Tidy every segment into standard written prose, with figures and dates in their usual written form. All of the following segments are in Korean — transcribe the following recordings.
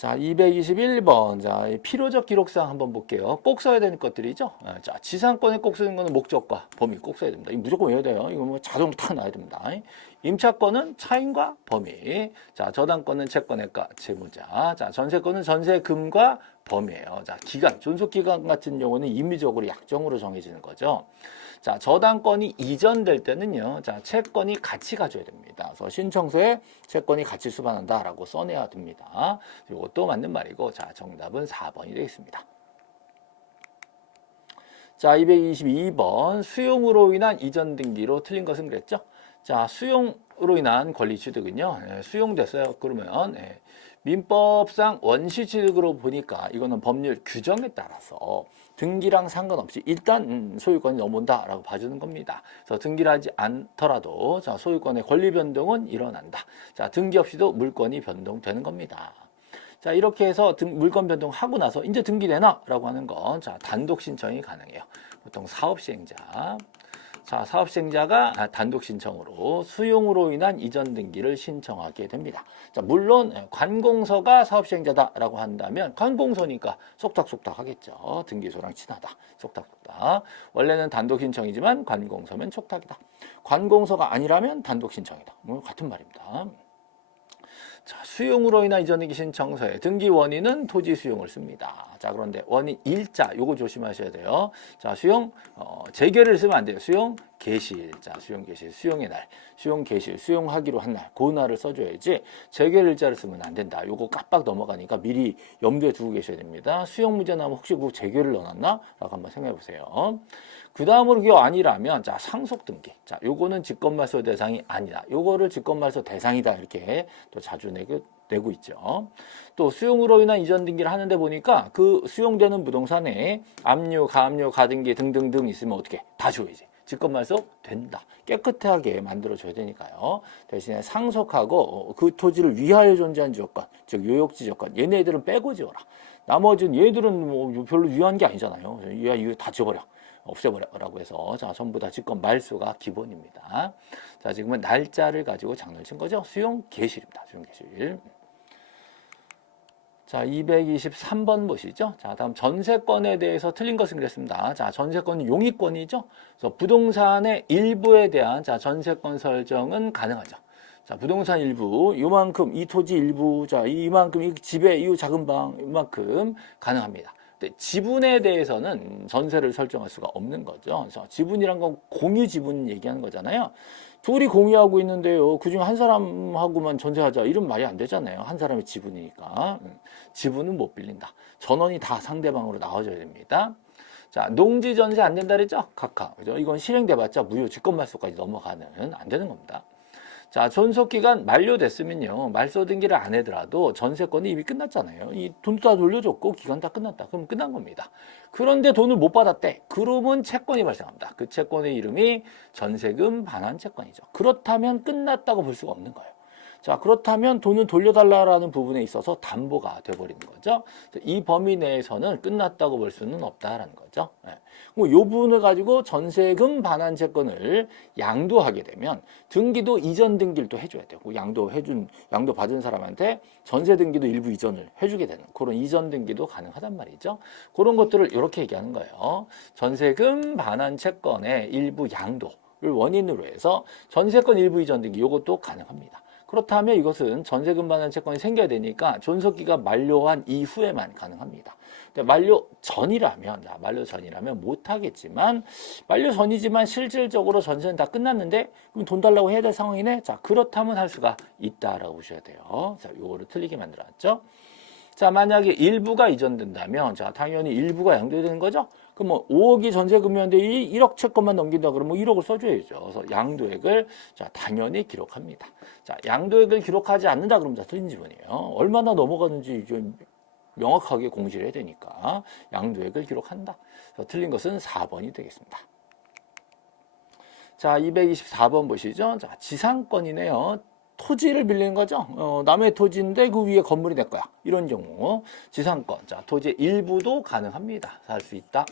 자, 221번. 자, 필요적 기록사항 한번 볼게요. 꼭 써야 되는 것들이죠. 자, 지상권에 꼭 쓰는 거는 목적과 범위 꼭 써야 됩니다. 이거 무조건 외워야 돼요. 이거 뭐 자동으로 탁 나와야 됩니다. 임차권은 차임과 범위. 자, 저당권은 채권의가, 채무자. 자, 전세권은 전세금과 범위예요. 자, 기간, 존속기간 같은 경우는 임의적으로 약정으로 정해지는 거죠. 자, 저당권이 이전될 때는요, 자, 채권이 같이 가져야 됩니다. 그래서 신청서에 채권이 같이 수반한다라고 써내야 됩니다. 이것도 맞는 말이고, 자, 정답은 4번이 되겠습니다. 자, 222번. 수용으로 인한 이전 등기로 틀린 것은 그랬죠? 자, 수용으로 인한 권리 취득은요, 수용됐어요. 그러면, 민법상 원시 취득으로 보니까 이거는 법률 규정에 따라서 등기랑 상관없이 일단 소유권이 넘어온다라고 봐주는 겁니다. 그래서 등기를 하지 않더라도 자, 소유권의 권리 변동은 일어난다. 자, 등기 없이도 물권이 변동되는 겁니다. 자, 이렇게 해서 물권 변동하고 나서 이제 등기되나? 라고 하는 건 자, 단독 신청이 가능해요. 보통 사업시행자. 자, 사업시행자가 단독 신청으로 수용으로 인한 이전 등기를 신청하게 됩니다. 자, 물론 관공서가 사업시행자다라고 한다면 관공서니까 쏙닥쏙닥 하겠죠. 등기소랑 친하다. 쏙닥쏙닥. 원래는 단독 신청이지만 관공서면 촉탁이다. 관공서가 아니라면 단독 신청이다. 뭐 같은 말입니다. 자, 수용으로 인한 이전 등기 신청서에 등기 원인은 토지 수용을 씁니다. 자, 그런데 원인 일자 요거 조심하셔야 돼요. 자, 수용 재개를 쓰면 안 돼요. 수용 개시일. 자, 수용 개시일, 수용의 날, 수용 개시일, 수용하기로 한 날, 그 날을 써줘야지 재개를 일자를 쓰면 안 된다. 요거 깜빡 넘어가니까 미리 염두에 두고 계셔야 됩니다. 수용 문제 나면 혹시 그 재개를 넣어놨나? 라고 한번 생각해 보세요. 그 다음으로 이거 아니라면 자, 상속 등기. 자, 요거는 직권말소 대상이 아니다. 요거를 직권말소 대상이다. 이렇게 또 자주 내고 있죠. 또 수용으로 인한 이전 등기를 하는데 보니까 그 수용되는 부동산에 압류, 가압류, 가등기 등등등 있으면 어떻게 다 줘야지. 직권말소 된다. 깨끗하게 만들어줘야 되니까요. 대신에 상속하고 그 토지를 위하여 존재한 조건, 즉 요역지 조건, 얘네들은 빼고 지어라. 나머지는 얘들은 뭐 별로 유효한 게 아니잖아요. 이거 다 지워버려. 없애버려라고 해서 자, 전부 다 직권 말소가 기본입니다. 자, 지금은 날짜를 가지고 장난을 친 거죠. 수용 개시입니다. 수용 개시. 자, 223번 보시죠. 자, 다음 전세권에 대해서 틀린 것은 그랬습니다. 자, 전세권은 용의권이죠. 그래서 부동산의 일부에 대한 자, 전세권 설정은 가능하죠. 자, 부동산 일부, 요만큼, 이 토지 일부, 자, 이만큼, 이 집에 이 작은 방, 이만큼 가능합니다. 근데 지분에 대해서는 전세를 설정할 수가 없는 거죠. 그래서 지분이란 건 공유 지분 얘기하는 거잖아요. 둘이 공유하고 있는데요. 그중 한 사람하고만 전세하자. 이런 말이 안 되잖아요. 한 사람의 지분이니까. 지분은 못 빌린다. 전원이 다 상대방으로 나와줘야 됩니다. 자, 농지 전세 안 된다 그랬죠? 각하. 그죠? 이건 실행돼봤자 무효 직권말소까지 넘어가는 안 되는 겁니다. 자, 존속기간 만료됐으면요. 말소 등기를 안 하더라도 전세권이 이미 끝났잖아요. 이 돈 다 돌려줬고 기간 다 끝났다. 그럼 끝난 겁니다. 그런데 돈을 못 받았대. 그러면 채권이 발생합니다. 그 채권의 이름이 전세금 반환 채권이죠. 그렇다면 끝났다고 볼 수가 없는 거예요. 자, 그렇다면 돈을 돌려달라는 부분에 있어서 담보가 돼버리는 거죠. 이 범위 내에서는 끝났다고 볼 수는 없다라는 거죠. 이 부분을 가지고 전세금 반환 채권을 양도하게 되면 등기도 이전 등기를 또 해줘야 돼요. 양도 받은 사람한테 전세 등기도 일부 이전을 해주게 되는 그런 이전 등기도 가능하단 말이죠. 그런 것들을 이렇게 얘기하는 거예요. 전세금 반환 채권의 일부 양도를 원인으로 해서 전세권 일부 이전 등기 이것도 가능합니다. 그렇다면 이것은 전세금 반환 채권이 생겨야 되니까 존속기가 만료한 이후에만 가능합니다. 만료 전이라면 못하겠지만, 만료 전이지만 실질적으로 전세는 다 끝났는데, 그럼 돈 달라고 해야 될 상황이네? 자, 그렇다면 할 수가 있다라고 보셔야 돼요. 자, 요거를 틀리게 만들어놨죠. 자, 만약에 일부가 이전된다면, 자, 당연히 일부가 양도되는 거죠? 그럼 뭐 5억이 전세금이었는데 1억 채권만 넘긴다 그러면 1억을 써줘야죠. 그래서 양도액을 자, 당연히 기록합니다. 자, 양도액을 기록하지 않는다 그러면 자, 틀린 지분이에요. 얼마나 넘어가는지 좀 명확하게 공시를 해야 되니까 양도액을 기록한다. 그래서 틀린 것은 4번이 되겠습니다. 자, 224번 보시죠. 자, 지상권이네요. 토지를 빌리는 거죠. 남의 토지인데 그 위에 건물이 내 거야. 이런 경우 지상권. 자, 토지의 일부도 가능합니다. 살 수 있다.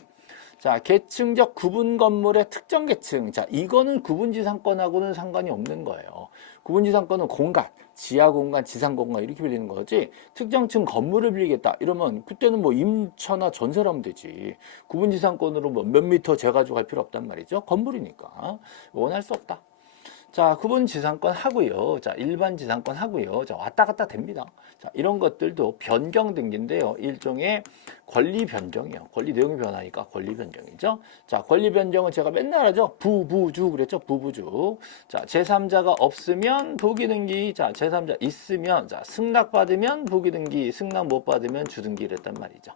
자, 계층적 구분 건물의 특정 계층. 자, 이거는 구분지상권하고는 상관이 없는 거예요. 구분지상권은 공간, 지하 공간, 지상 공간 이렇게 빌리는 거지. 특정층 건물을 빌리겠다 이러면 그때는 뭐 임차나 전세를 하면 되지. 구분지상권으로 뭐 몇 미터 재가지고 갈 필요 없단 말이죠. 건물이니까 원할 수 없다. 자, 구분지상권 하고요. 자, 일반 지상권 하고요. 자, 왔다 갔다 됩니다. 자, 이런 것들도 변경 등기인데요. 일종의 권리 변경이에요. 권리 내용이 변하니까 권리 변경이죠. 자, 권리 변경은 제가 맨날 하죠. 부부주 그랬죠. 부부주. 자, 제3자가 없으면 부기 등기. 자, 제3자 있으면 자, 승낙 받으면 부기 등기, 승낙 못 받으면 주등기 이랬단 말이죠.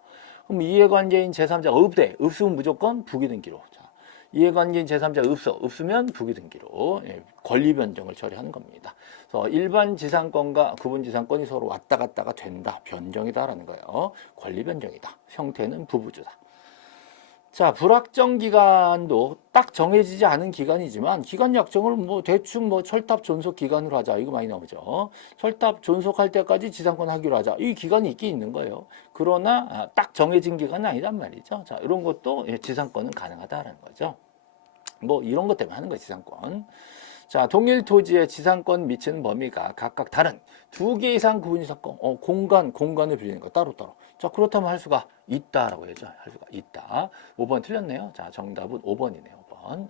그럼 이해관계인 제3자가 없대. 없으면 무조건 부기 등기로. 자, 이해관계인 제3자 없으면 부기 등기로 권리 변경을 처리하는 겁니다. 그래서 일반 지상권과 구분 지상권이 서로 왔다 갔다가 된다, 변경이다라는 거예요. 권리 변경이다. 형태는 부부주다. 자, 불확정 기간도 딱 정해지지 않은 기간이지만 기간 약정을 뭐 대충 뭐 철탑 존속 기간으로 하자 이거 많이 나오죠. 철탑 존속할 때까지 지상권 하기로 하자 이 기간이 있긴 있는 거예요. 그러나 딱 정해진 기간은 아니란 말이죠. 자, 이런 것도 지상권은 가능하다라는 거죠. 뭐 이런 것 때문에 하는 거예요, 지상권. 자, 동일 토지의 지상권 미치는 범위가 각각 다른 두 개 이상 구분지상권, 공간을 빌리는 거 따로따로. 자, 그렇다면 할 수가 있다라고 해야죠. 할 수가 있다. 5번 틀렸네요. 자, 정답은 5번이네요, 5번.